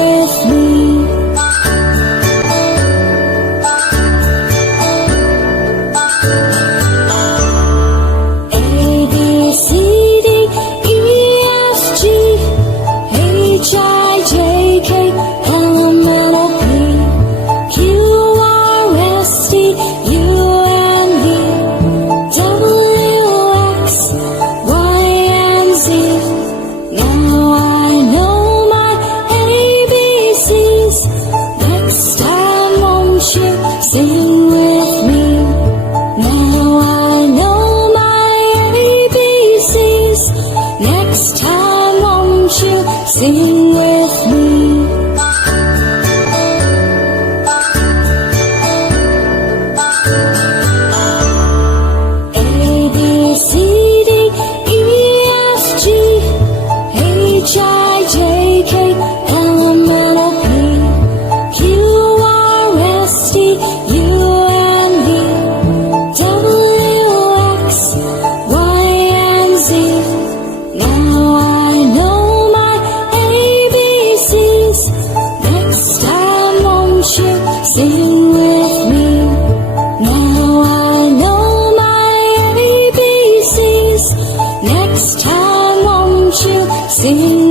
with me. A, B, C, D, E, F, G, H, I, J, K, L, M, N, O, P, Q, R, S, T, U, and V, W, X, Y, and Z. Now I know my ABCs. Next time won't you sing with me? Now I know my ABCs. Next time won't you sing with me? A, B, C, D, E, F, G, H, I, J, K, L, M, N, O, P, Q, R, S, T, U, and V, W, X, Y, and Z. Now I know my ABCs. Next time won't you sing with me? Now I know my ABCs. Next time won't you sing